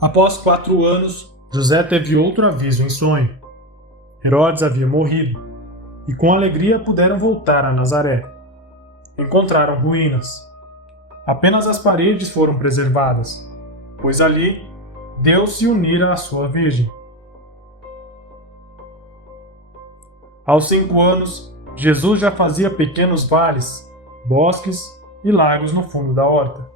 Após 4 anos, José teve outro aviso em sonho. Herodes havia morrido, e com alegria puderam voltar a Nazaré. Encontraram ruínas. Apenas as paredes foram preservadas, pois ali Deus se unira à sua Virgem. Aos 5 anos, Jesus já fazia pequenos vales, bosques e lagos no fundo da horta.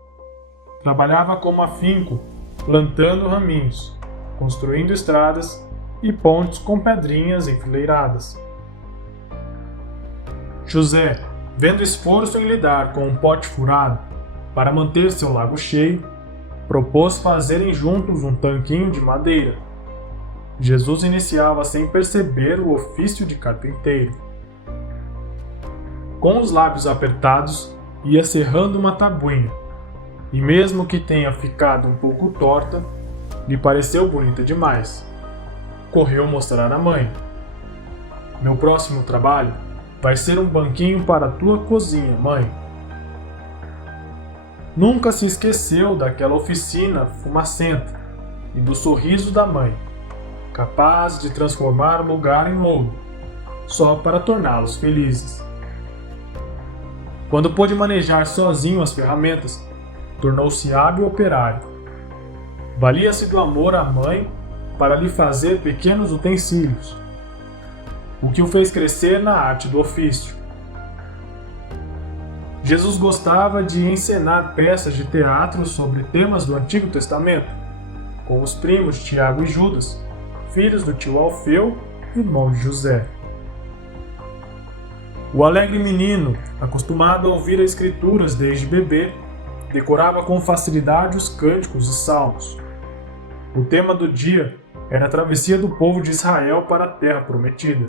Trabalhava como afinco, plantando raminhos, construindo estradas e pontes com pedrinhas enfileiradas. José, vendo esforço em lidar com um pote furado para manter seu lago cheio, propôs fazerem juntos um tanquinho de madeira. Jesus iniciava sem perceber o ofício de carpinteiro. Com os lábios apertados, ia serrando uma tabuinha, e mesmo que tenha ficado um pouco torta, lhe pareceu bonita demais. Correu mostrar à mãe. Meu próximo trabalho vai ser um banquinho para a tua cozinha, mãe. Nunca se esqueceu daquela oficina fumacenta e do sorriso da mãe, capaz de transformar o lugar em lodo, só para torná-los felizes. Quando pôde manejar sozinho as ferramentas, tornou-se hábil operário. Valia-se do amor à mãe para lhe fazer pequenos utensílios, o que o fez crescer na arte do ofício. Jesus gostava de encenar peças de teatro sobre temas do Antigo Testamento, com os primos Tiago e Judas, filhos do tio Alfeu, irmão de José. O alegre menino, acostumado a ouvir as escrituras desde bebê, decorava com facilidade os cânticos e salmos. O tema do dia era a travessia do povo de Israel para a terra prometida.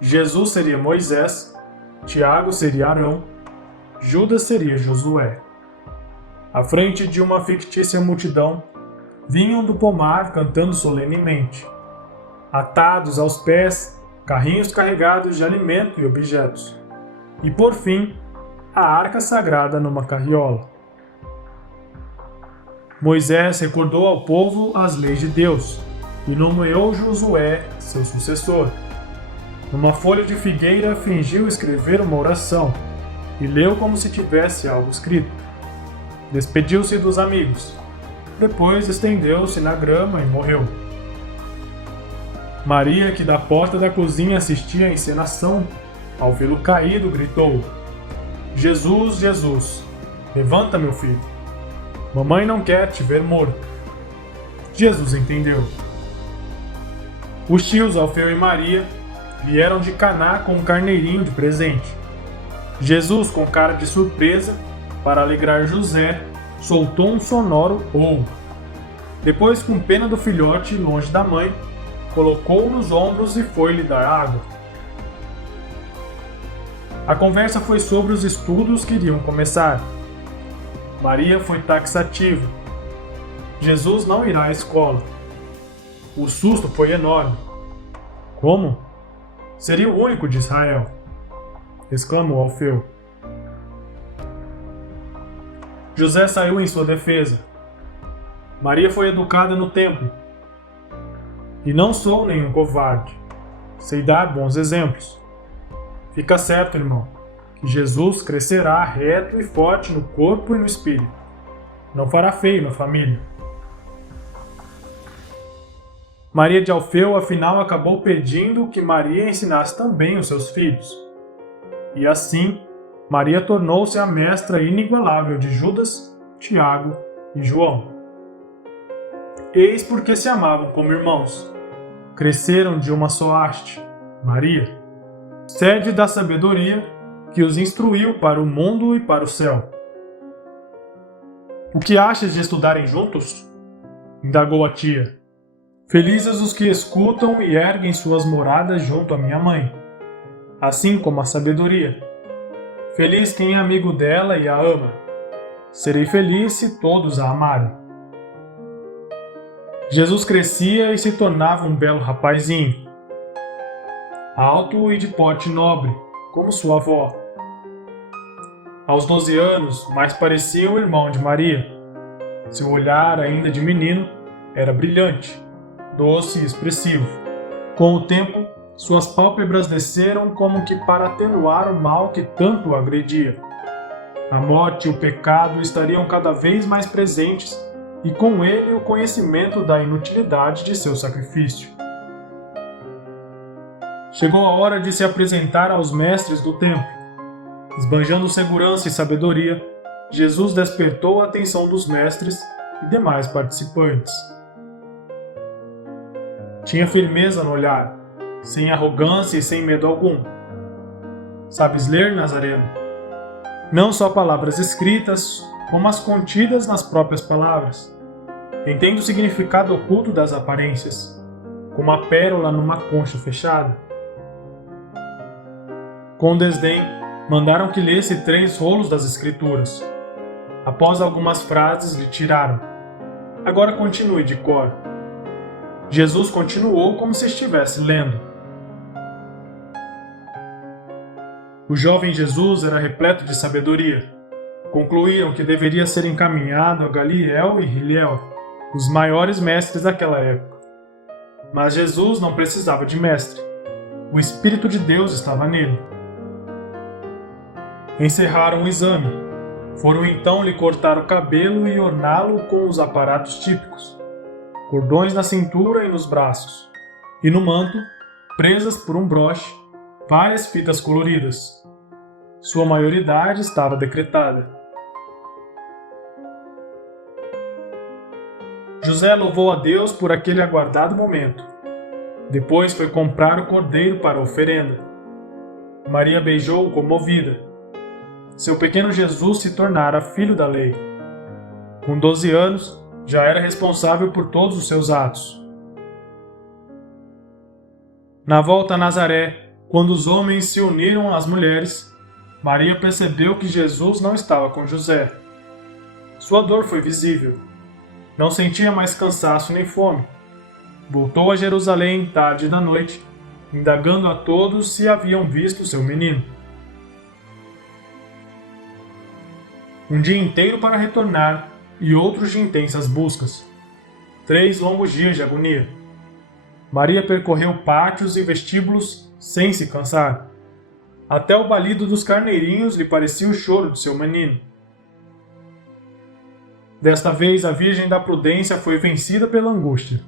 Jesus seria Moisés, Tiago seria Arão, Judas seria Josué. À frente de uma fictícia multidão, vinham do pomar cantando solenemente. Atados aos pés, carrinhos carregados de alimento e objetos. E por fim, a arca sagrada numa carriola. Moisés recordou ao povo as leis de Deus e nomeou Josué seu sucessor. Numa folha de figueira fingiu escrever uma oração e leu como se tivesse algo escrito. Despediu-se dos amigos. Depois estendeu-se na grama e morreu. Maria, que da porta da cozinha assistia à encenação, ao vê-lo caído, gritou: Jesus, Jesus, levanta, meu filho. Mamãe não quer te ver morto. Jesus entendeu. Os tios Alfeu e Maria vieram de Caná com um carneirinho de presente. Jesus, com cara de surpresa, para alegrar José, soltou um sonoro "ou". Depois, com pena do filhote longe da mãe, colocou-o nos ombros e foi-lhe dar água. A conversa foi sobre os estudos que iriam começar. Maria foi taxativa. Jesus não irá à escola. O susto foi enorme. Como? Seria o único de Israel, exclamou Alfeu. José saiu em sua defesa. Maria foi educada no templo. E não sou nenhum covarde. Sei dar bons exemplos. Fica certo, irmão, que Jesus crescerá reto e forte no corpo e no espírito. Não fará feio na família. Maria de Alfeu, afinal, acabou pedindo que Maria ensinasse também os seus filhos. E assim, Maria tornou-se a mestra inigualável de Judas, Tiago e João. Eis porque se amavam como irmãos. Cresceram de uma só haste, Maria, sede da sabedoria que os instruiu para o mundo e para o céu. O que achas de estudarem juntos? Indagou a tia. Felizes os que escutam e erguem suas moradas junto à minha mãe, assim como a sabedoria. Feliz quem é amigo dela e a ama. Serei feliz se todos a amarem. Jesus crescia e se tornava um belo rapazinho, alto e de porte nobre, como sua avó. Aos 12 anos, mais parecia o irmão de Maria. Seu olhar, ainda de menino, era brilhante, doce e expressivo. Com o tempo, suas pálpebras desceram como que para atenuar o mal que tanto o agredia. A morte e o pecado estariam cada vez mais presentes e com ele o conhecimento da inutilidade de seu sacrifício. Chegou a hora de se apresentar aos mestres do templo. Esbanjando segurança e sabedoria, Jesus despertou a atenção dos mestres e demais participantes. Tinha firmeza no olhar, sem arrogância e sem medo algum. Sabes ler, Nazareno? Não só palavras escritas, como as contidas nas próprias palavras. Entende o significado oculto das aparências, como a pérola numa concha fechada. Com desdém, mandaram que lesse 3 rolos das Escrituras. Após algumas frases, lhe tiraram. Agora continue de cor. Jesus continuou como se estivesse lendo. O jovem Jesus era repleto de sabedoria. Concluíram que deveria ser encaminhado a Galiel e Hiliel, os maiores mestres daquela época. Mas Jesus não precisava de mestre. O Espírito de Deus estava nele. Encerraram o exame. Foram então lhe cortar o cabelo e orná-lo com os aparatos típicos. Cordões na cintura e nos braços. E no manto, presas por um broche, várias fitas coloridas. Sua maioridade estava decretada. José louvou a Deus por aquele aguardado momento. Depois foi comprar o cordeiro para a oferenda. Maria beijou-o comovida. Seu pequeno Jesus se tornara filho da lei. Com 12 anos, já era responsável por todos os seus atos. Na volta a Nazaré, quando os homens se uniram às mulheres, Maria percebeu que Jesus não estava com José. Sua dor foi visível. Não sentia mais cansaço nem fome. Voltou a Jerusalém tarde da noite, indagando a todos se haviam visto seu menino. Um dia inteiro para retornar e outros de intensas buscas. 3 longos dias de agonia. Maria percorreu pátios e vestíbulos sem se cansar. Até o balido dos carneirinhos lhe parecia o choro de seu menino. Desta vez a Virgem da Prudência foi vencida pela angústia.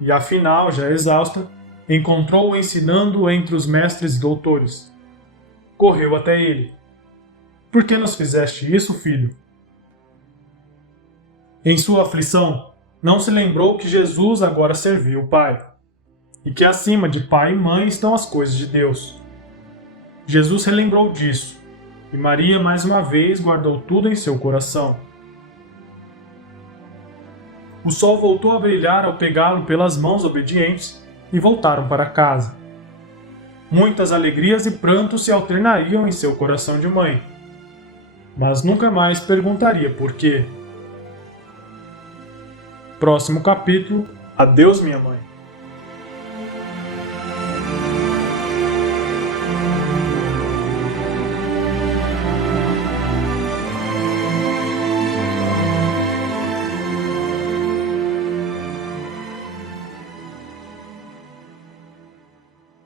E afinal, já exausta, encontrou-o ensinando entre os mestres e doutores. Correu até ele. Por que nos fizeste isso, filho? Em sua aflição, não se lembrou que Jesus agora servia o Pai, e que acima de pai e mãe estão as coisas de Deus. Jesus relembrou disso, e Maria mais uma vez guardou tudo em seu coração. O sol voltou a brilhar ao pegá-lo pelas mãos obedientes e voltaram para casa. Muitas alegrias e prantos se alternariam em seu coração de mãe, mas nunca mais perguntaria por quê. Próximo capítulo: Adeus, minha mãe.